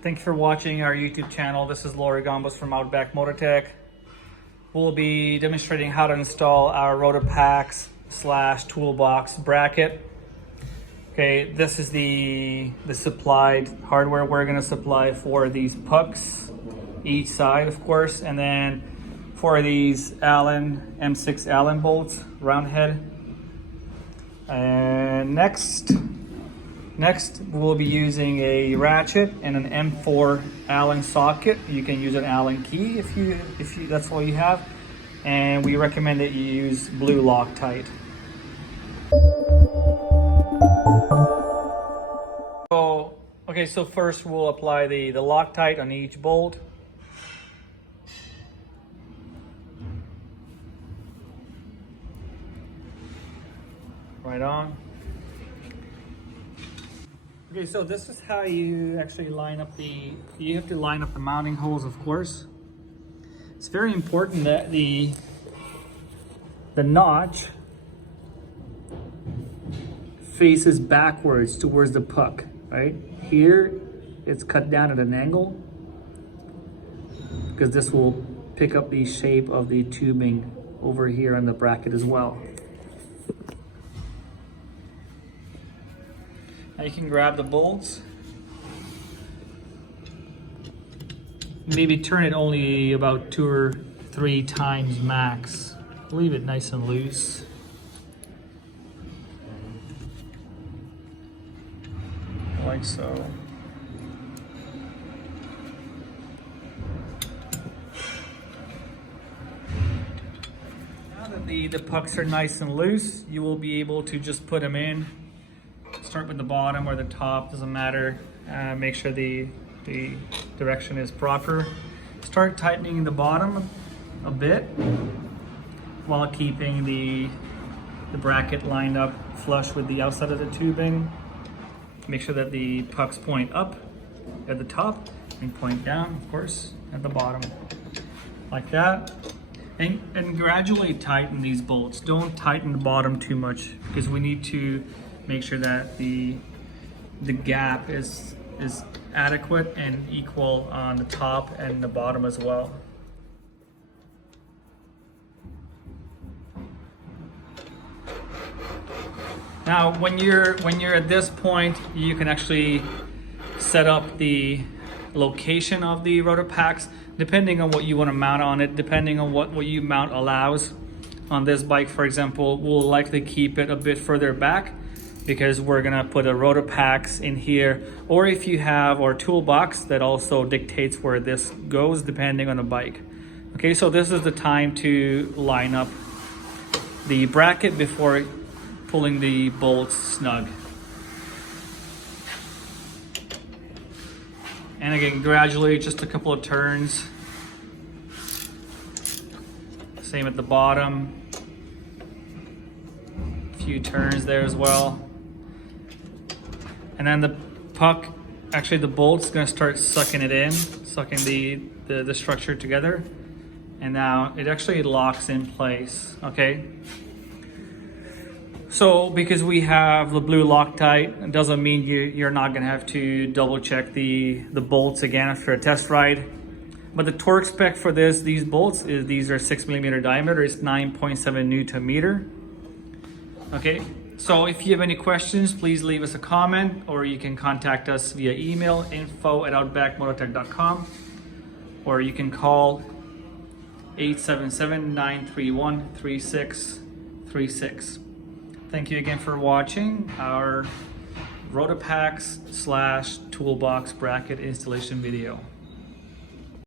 Thank you for watching our YouTube channel. This is Lori Gombos from Outback Motortek. We'll be demonstrating how to install our Rotopax / toolbox bracket. Okay, this is the supplied hardware we're going to supply for these pucks, each side of course, and then for these Allen M6 Allen bolts, round head. And next we'll be using a ratchet and an M4 Allen socket. You can use an Allen key if you that's all you have, and we recommend that you use blue Loctite. So first we'll apply the Loctite on each bolt. Right on. Okay, so this is how you actually line up you have to line up the mounting holes, of course. It's very important that the notch faces backwards towards the puck, right? Here, it's cut down at an angle because this will pick up the shape of the tubing over here on the bracket as well. Now you can grab the bolts, maybe turn it only about 2 or 3 times max. Leave it nice and loose. Like so. Now that the pucks are nice and loose, you will be able to just put them in. Start with the bottom or the top, doesn't matter. Make sure the direction is proper. Start tightening the bottom a bit while keeping the bracket lined up flush with the outside of the tubing. Make sure that the pucks point up at the top and point down, of course, at the bottom, like that. And gradually tighten these bolts. Don't tighten the bottom too much because we need to make sure that the gap is adequate and equal on the top and the bottom as well. Now, when you're at this point, you can actually set up the location of the Rotopax depending on what you want to mount on it, depending on what you mount allows. On this bike, for example, we'll likely keep it a bit further back because we're gonna put a Rotopax in here, or if you have our toolbox, that also dictates where this goes depending on the bike. Okay, so this is the time to line up the bracket before pulling the bolts snug. And again, gradually, just a couple of turns. Same at the bottom. A few turns there as well. And then the puck, actually the bolt's gonna start sucking it in, sucking the structure together. And now it actually locks in place, okay? So because we have the blue Loctite, it doesn't mean you're not gonna have to double check the bolts again after a test ride. But the torque spec for these bolts is these are 6mm diameter, it's 9.7 Newton-meter. Okay, so if you have any questions, please leave us a comment, or you can contact us via email, info@outbackmotortek.com, or you can call 877-931-3636. Thank you again for watching our Rotopax / toolbox bracket installation video.